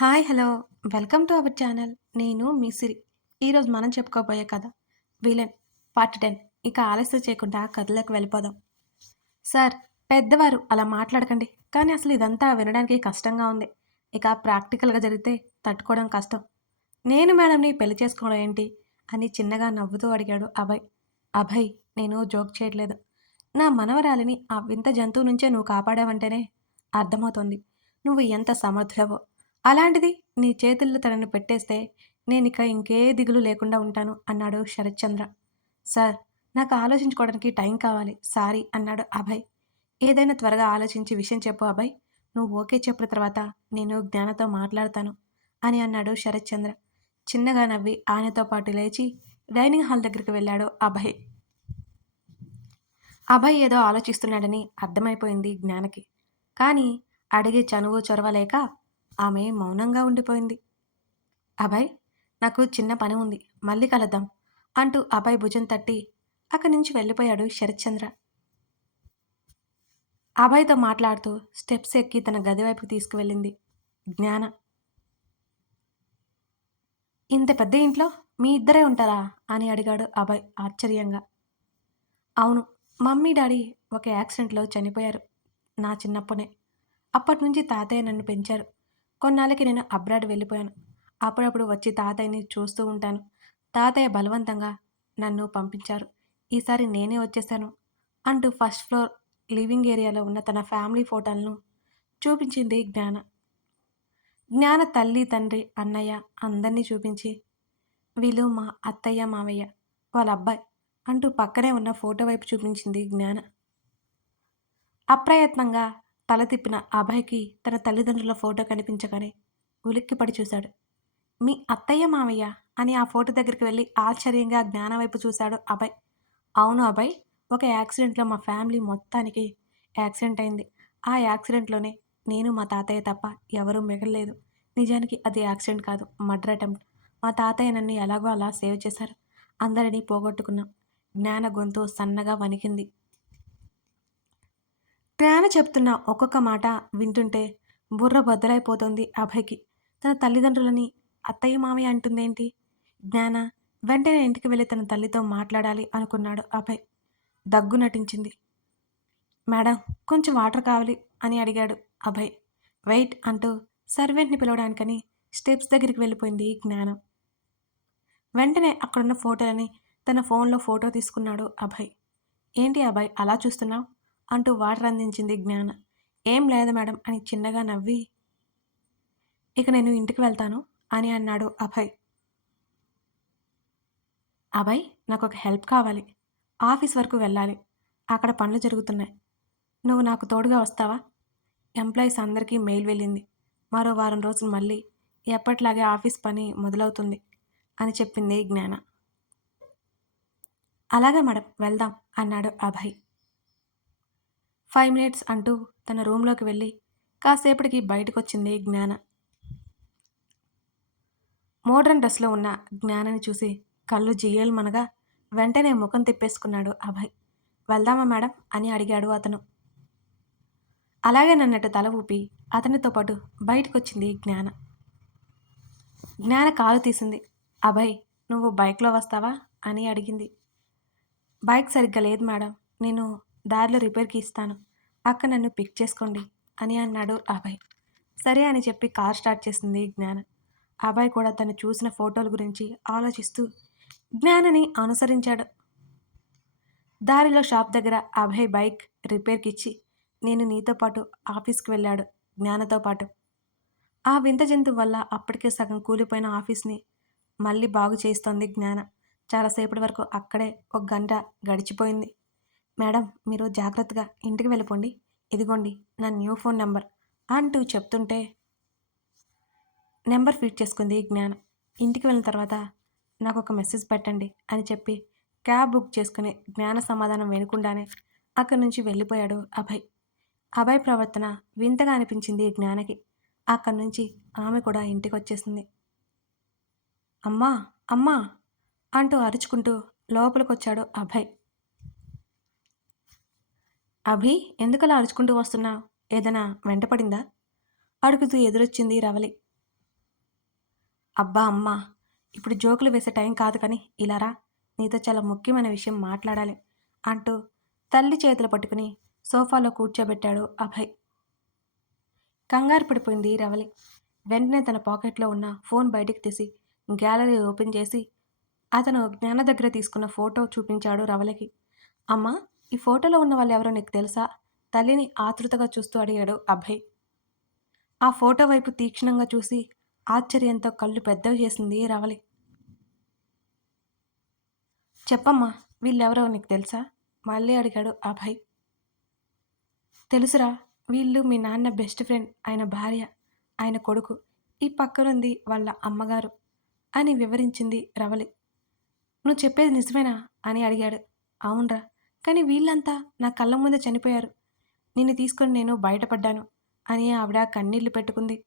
Hi hello. Welcome to our channel. నేను మీ సిరి. ఈరోజు మనం చెప్పుకోబోయే కథ విలన్ పార్ట్ టెన్. ఇక ఆలస్యం చేయకుండా కథలోకి వెళ్ళిపోదాం. సార్ పెద్దవారు అలా మాట్లాడకండి. కానీ అసలు ఇదంతా వినడానికి కష్టంగా ఉంది. ఇక ప్రాక్టికల్గా జరిగితే తట్టుకోవడం కష్టం. నేను మేడంని పెళ్ళి చేసుకోవడం ఏంటి? అని చిన్నగా నవ్వుతూ అడిగాడు అభయ్. అభయ్ నేను జోక్ చేయట్లేదు. నా మనవరాలిని ఆ వింత జంతువు నుంచే నువ్వు కాపాడావంటేనే అర్థమవుతోంది. నువ్వు ఎంత సమర్థుడవో. అలాంటిది నీ చేతుల్లో తనని పెట్టేస్తే నేను ఇక ఇంకే దిగులు లేకుండా ఉంటాను అన్నాడు శరత్చంద్ర. సార్ నాకు ఆలోచించుకోవడానికి టైం కావాలి. సారీ అన్నాడు అభయ్. ఏదైనా త్వరగా ఆలోచించి విషయం చెప్పు అభయ్. నువ్వు ఓకే చెప్పిన తర్వాత నేను జ్ఞానతో మాట్లాడతాను అని అన్నాడు శరత్చంద్ర. చిన్నగా నవ్వి ఆయనతో పాటు లేచి డైనింగ్ హాల్ దగ్గరికి వెళ్ళాడు అభయ్. అభయ్ ఏదో ఆలోచిస్తున్నాడని అర్థమైపోయింది జ్ఞానకి. కానీ అడిగే చనువు చొరవలేక ఆమె మౌనంగా ఉండిపోయింది. అభయ్ నాకు చిన్న పని ఉంది. మళ్ళీ కలుద్దాం అంటూ అభయ్ భుజం తట్టి అక్కడి నుంచి వెళ్ళిపోయాడు శరత్చంద్ర అభయ్తో మాట్లాడుతూ స్టెప్స్ ఎక్కి తన గది వైపుకి తీసుకువెళ్ళింది జ్ఞాన. ఇంత పెద్ద ఇంట్లో మీ ఇద్దరే ఉంటారా? అని అడిగాడు అభయ్ ఆశ్చర్యంగా. అవును మమ్మీ డాడీ ఒక యాక్సిడెంట్లో చనిపోయారు నా చిన్నప్పుడే అప్పటి నుంచి తాతయ్య నన్ను పెంచారు. కొన్నాళ్ళకి నేను అబ్రాడ్ వెళ్ళిపోయాను. అప్పుడప్పుడు వచ్చి తాతయ్యని చూస్తూ ఉంటాను. తాతయ్య బలవంతంగా నన్ను పంపించారు. ఈసారి నేనే వచ్చేసాను అంటూ ఫస్ట్ ఫ్లోర్ లివింగ్ ఏరియాలో ఉన్న తన ఫ్యామిలీ ఫోటోలను చూపించింది జ్ఞాన. జ్ఞాన తల్లి తండ్రి అన్నయ్య అందరినీ చూపించి వీళ్ళు మా అత్తయ్య మావయ్య వాళ్ళ అబ్బాయి అంటూ పక్కనే ఉన్న ఫోటో వైపు చూపించింది జ్ఞాన. అప్రయత్నంగా తల తిప్పిన అభయ్కి తన తల్లిదండ్రుల ఫోటో కనిపించగానే ఉలిక్కిపడి చూశాడు. మీ అత్తయ్య మామయ్య అని ఆ ఫోటో దగ్గరికి వెళ్ళి ఆశ్చర్యంగా జ్ఞాన వైపు చూశాడు అభయ్. అవును అభయ్ ఒక యాక్సిడెంట్లో మా ఫ్యామిలీ మొత్తానికి యాక్సిడెంట్ అయింది. ఆ యాక్సిడెంట్లోనే నేను మా తాతయ్య తప్ప ఎవరూ మిగలలేదు. నిజానికి అది యాక్సిడెంట్ కాదు మర్డర్ అటెంప్ట్. మా తాతయ్య నన్ను ఎలాగో అలా సేవ్ చేశారు. అందరినీ పోగొట్టుకున్నాం. జ్ఞాన గొంతు సన్నగా వణికింది. ప్రయాణ చెప్తున్న ఒక్కొక్క మాట వింటుంటే బుర్ర బద్దలైపోతుంది అభయ్కి. తన తల్లిదండ్రులని అత్తయ్య మామయ్య అంటుందేంటి? జ్ఞాన వెంటనే ఇంటికి వెళ్ళి తన తల్లితో మాట్లాడాలి అనుకున్నాడు అభయ్. దగ్గు నటించింది. మేడం కొంచెం వాటర్ కావాలి అని అడిగాడు అభయ్. వెయిట్ అంటూ సర్వెంట్ని పిలవడానికని స్టెప్స్ దగ్గరికి వెళ్ళిపోయింది జ్ఞానం. వెంటనే అక్కడున్న ఫోటోలని తన ఫోన్లో ఫోటో తీసుకున్నాడు అభయ్. ఏంటి అభయ్ అలా చూస్తున్నావు? అంటూ వాటర్ అందించింది జ్ఞాన. ఏం లేదు మేడం అని చిన్నగా నవ్వి ఇక నేను ఇంటికి వెళ్తాను అని అన్నాడు అభయ్. అభయ్ నాకు ఒక హెల్ప్ కావాలి. ఆఫీస్ వరకు వెళ్ళాలి. అక్కడ పనులు జరుగుతున్నాయి. నువ్వు నాకు తోడుగా వస్తావా? ఎంప్లాయీస్ అందరికీ మెయిల్ వెళ్ళింది. మరో వారం రోజులు మళ్ళీ ఎప్పటిలాగే ఆఫీస్ పని మొదలవుతుంది అని చెప్పింది జ్ఞాన. అలాగే మేడం వెళ్దాం అన్నాడు అభయ్. ఫైవ్ మినిట్స్ అంటూ తన రూమ్లోకి వెళ్ళి కాసేపటికి బయటకొచ్చింది జ్ఞాన. మోడ్రన్ డ్రెస్లో ఉన్న జ్ఞానని చూసి కళ్ళు జియ్యలు మనగా వెంటనే ముఖం తిప్పేసుకున్నాడు అభయ్. వెళ్దామా మేడం? అని అడిగాడు అతను. అలాగే నన్నట్టు తల ఊపి అతనితో పాటు బయటకొచ్చింది జ్ఞాన. జ్ఞాన కాలు తీసింది. అభయ్ నువ్వు బైక్లో వస్తావా? అని అడిగింది. బైక్ సరిగ్గా లేదు మేడం. నేను దారిలో రిపేర్కి ఇస్తాను. అక్క నన్ను పిక్ చేసుకోండి అని అన్నాడు అభయ్. సరే అని చెప్పి కార్ స్టార్ట్ చేసింది జ్ఞాన. అభయ్ కూడా తను చూసిన ఫోటోల గురించి ఆలోచిస్తూ జ్ఞానని అనుసరించాడు. దారిలో షాప్ దగ్గర అభయ్ బైక్ రిపేర్కి ఇచ్చి నేను నీతో పాటు ఆఫీస్కి వెళ్ళాడు జ్ఞానతో పాటు. ఆ వింత జంతువు వల్ల అప్పటికే సగం కూలిపోయిన ఆఫీస్ని మళ్ళీ బాగు చేస్తోంది జ్ఞాన. చాలాసేపటి వరకు అక్కడే ఒక గంట గడిచిపోయింది. మేడం మీరు జాగ్రత్తగా ఇంటికి వెళ్ళిపోండి. ఇదిగోండి నా న్యూ ఫోన్ నెంబర్ అంటూ చెప్తుంటే నెంబర్ ఫీడ్ చేసుకుంది జ్ఞాన. ఇంటికి వెళ్ళిన తర్వాత నాకు ఒక మెసేజ్ పెట్టండి అని చెప్పి క్యాబ్ బుక్ చేసుకుని జ్ఞాన సమాధానం వినకుండానే అక్కడి నుంచి వెళ్ళిపోయాడు అభయ్. అభయ్ ప్రవర్తన వింతగా అనిపించింది జ్ఞానకి. అక్కడి నుంచి ఆమె కూడా ఇంటికి వచ్చేసింది. అమ్మా అమ్మా అంటూ అరుచుకుంటూ లోపలికొచ్చాడు అభయ్. అభి ఎందుకలా అరుచుకుంటూ వస్తున్నావు ఏదైనా వెంటపడిందా అడుగుతూ ఎదురొచ్చింది రవలి. అబ్బా అమ్మా ఇప్పుడు జోకులు వేసే టైం కాదు కానీ ఇలా రా. నీతో చాలా ముఖ్యమైన విషయం మాట్లాడాలి అంటూ తల్లి చేతులు పట్టుకుని సోఫాలో కూర్చోబెట్టాడు అభయ్. కంగారు పడిపోయింది రవలి. వెంటనే తన పాకెట్లో ఉన్న ఫోన్ బయటికి తీసి గ్యాలరీ ఓపెన్ చేసి అతను జ్ఞాన దగ్గర తీసుకున్న ఫోటో చూపించాడు రవలికి. అమ్మా ఈ ఫోటోలో ఉన్న వాళ్ళు ఎవరో నీకు తెలుసా? తల్లిని ఆతృతగా చూస్తూ అడిగాడు అభయ్. ఆ ఫోటో వైపు తీక్షణంగా చూసి ఆశ్చర్యంతో కళ్ళు పెద్దవి చేసింది రవలి చెప్పమ్మా వీళ్ళెవరో నీకు తెలుసా? మళ్ళీ అడిగాడు అభయ్. తెలుసురా వీళ్ళు మీ నాన్న బెస్ట్ ఫ్రెండ్ ఆయన భార్య ఆయన కొడుకు ఈ పక్కనుంది వాళ్ళ అమ్మగారు అని వివరించింది రవలి నువ్వు చెప్పేది నిజమేనా? అని అడిగాడు. అవునరా కానీ వీళ్ళంతా నా కళ్ళ ముందే చనిపోయారు. నిన్ను తీసుకొని నేను బయటపడ్డాను అని ఆవిడ కన్నీళ్ళు పెట్టుకుంది.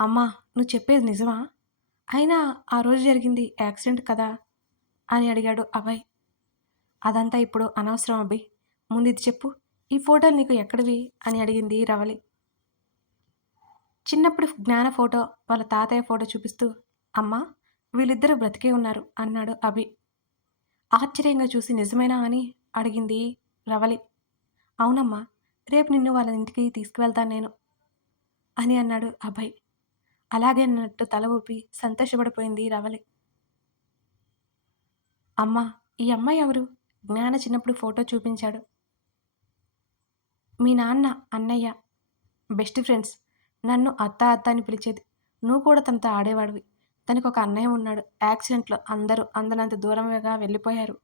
అమ్మా నువ్వు చెప్పేది నిజమా? అయినా ఆ రోజు జరిగింది యాక్సిడెంట్ కదా? అని అడిగాడు అభయ్. అదంతా ఇప్పుడు అనవసరం అభి. ముందు ఇది చెప్పు. ఈ ఫోటోలు నీకు ఎక్కడివి? అని అడిగింది రవళి చిన్నప్పుడు జ్ఞాన ఫోటో వాళ్ళ తాతయ్య ఫోటో చూపిస్తూ అమ్మా వీళ్ళిద్దరూ బ్రతికే ఉన్నారు అన్నాడు అభి. ఆశ్చర్యంగా చూసి నిజమేనా? అని అడిగింది రవలి. అవునమ్మా రేపు నిన్ను వాళ్ళ ఇంటికి తీసుకువెళ్తాను నేను అని అన్నాడు అభయ్. అలాగే అన్నట్టు తల ఊపి సంతోషపడిపోయింది రవలి. అమ్మా ఈ అమ్మాయి ఎవరు? జ్ఞాన చిన్నప్పుడు ఫోటో చూపించాడు. మీ నాన్న అన్నయ్య బెస్ట్ ఫ్రెండ్స్. నన్ను అత్త అత్త అని పిలిచేది. నువ్వు కూడా తనతో ఆడేవాడివి. తనకు ఒక అన్నయ్య ఉన్నాడు. యాక్సిడెంట్లో అందరూ అందనంత దూరంగా వెళ్ళిపోయారు.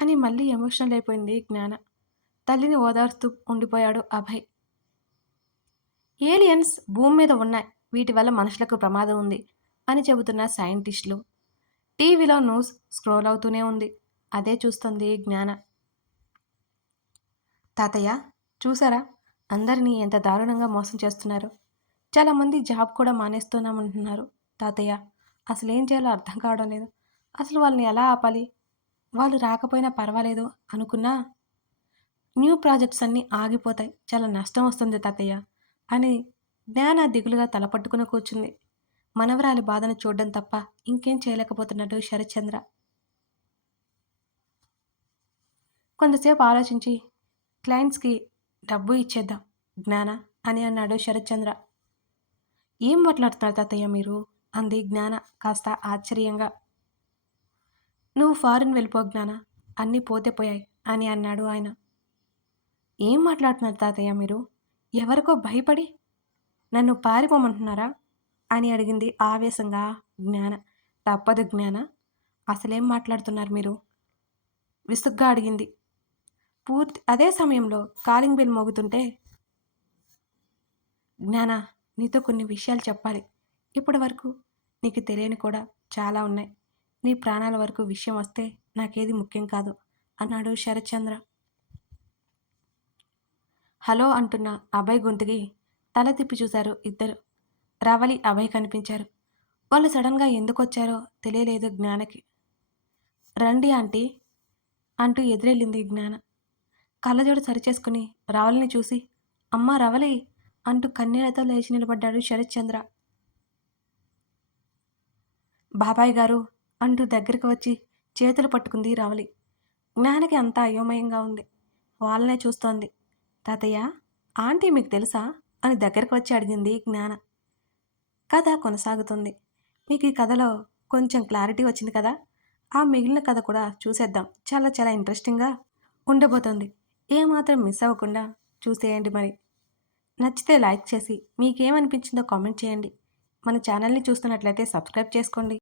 అని మళ్ళీ ఎమోషనల్ అయిపోయింది జ్ఞాన. తల్లిని ఓదార్స్తూ ఉండిపోయాడు అభయ్. ఏలియన్స్ భూమి మీద ఉన్నాయి. వీటి వల్ల మనుషులకు ప్రమాదం ఉంది అని చెబుతున్న సైంటిస్టులు. టీవీలో న్యూస్ స్క్రోల్ అవుతూనే ఉంది. అదే చూస్తుంది జ్ఞాన. తాతయ్య చూసారా? అందరినీ ఎంత దారుణంగా మోసం చేస్తున్నారు. చాలామంది జాబ్ కూడా మానేస్తున్నామంటున్నారు తాతయ్య. అసలు ఏం చేయాలో అర్థం కావడం లేదు. అసలు వాళ్ళని ఎలా ఆపాలి? వాళ్ళు రాకపోయినా పర్వాలేదు అనుకున్నా న్యూ ప్రాజెక్ట్స్ అన్నీ ఆగిపోతాయి. చాలా నష్టం వస్తుంది తాతయ్య అని జ్ఞాన దిగులుగా తలపట్టుకుని కూర్చుంది. మనవరాలి బాధను చూడడం తప్ప ఇంకేం చేయలేకపోతున్నాడు శరత్చంద్ర. కొంతసేపు ఆలోచించి క్లయింట్స్కి డబ్బు ఇచ్చేద్దాం జ్ఞాన అని అన్నాడు శరత్చంద్ర. ఏం మాట్లాడుతున్నారు తాతయ్య మీరు? అంది జ్ఞాన కాస్త ఆశ్చర్యంగా. నువ్వు ఫారిన్ వెళ్ళిపో జ్ఞాన అన్నీ పోతే పోయాయి అని అన్నాడు ఆయన. ఏం మాట్లాడుతున్నారు తాతయ్య మీరు? ఎవరికో భయపడి? నన్ను పారిపోమంటున్నారా? అని అడిగింది ఆవేశంగా జ్ఞాన. తప్పదు జ్ఞాన అసలేం మాట్లాడుతున్నారు మీరు? విసుగ్గా అడిగింది. పూర్తి అదే సమయంలో కాలింగ్ బిల్ మోగుతుంటే జ్ఞాన నీతో కొన్ని విషయాలు చెప్పాలి. ఇప్పటి వరకు నీకు తెలియని కూడా చాలా ఉన్నాయి. నీ ప్రాణాల వరకు విషయం వస్తే నాకేది ముఖ్యం కాదు అన్నాడు శరత్చంద్ర. హలో అంటున్న అభయ్ గొంతుకి తల తిప్పి చూశారు ఇద్దరు. రవలి అభయ్ కనిపించారు. వాళ్ళు సడన్గా ఎందుకు వచ్చారో తెలియలేదు జ్ఞానకి. రండి ఆంటీ అంటూ ఎదురెళ్ళింది జ్ఞాన. కళ్ళజోడు సరిచేసుకుని రావలిని చూసి అమ్మ రవలి అంటూ కన్నీళ్ళతో లేచి నిలబడ్డాడు శరత్చంద్ర. బాబాయ్ గారు అంటూ దగ్గరికి వచ్చి చేతులు పట్టుకుంది రావలి. జ్ఞానకి అంతా అయోమయంగా ఉంది. వాళ్ళనే చూస్తోంది. తాతయ్య ఆంటీ మీకు తెలుసా? అని దగ్గరకు వచ్చి అడిగింది జ్ఞాన. కథ కొనసాగుతుంది. మీకు ఈ కథలో కొంచెం క్లారిటీ వచ్చింది కదా? ఆ మిగిలిన కథ కూడా చూసేద్దాం. చాలా చాలా ఇంట్రెస్టింగ్గా ఉండబోతుంది. ఏమాత్రం మిస్ అవ్వకుండా చూసేయండి మరి. నచ్చితే లైక్ చేసి మీకేమనిపించిందో కామెంట్ చేయండి. మన ఛానల్ని చూస్తున్నట్లయితే సబ్స్క్రైబ్ చేసుకోండి.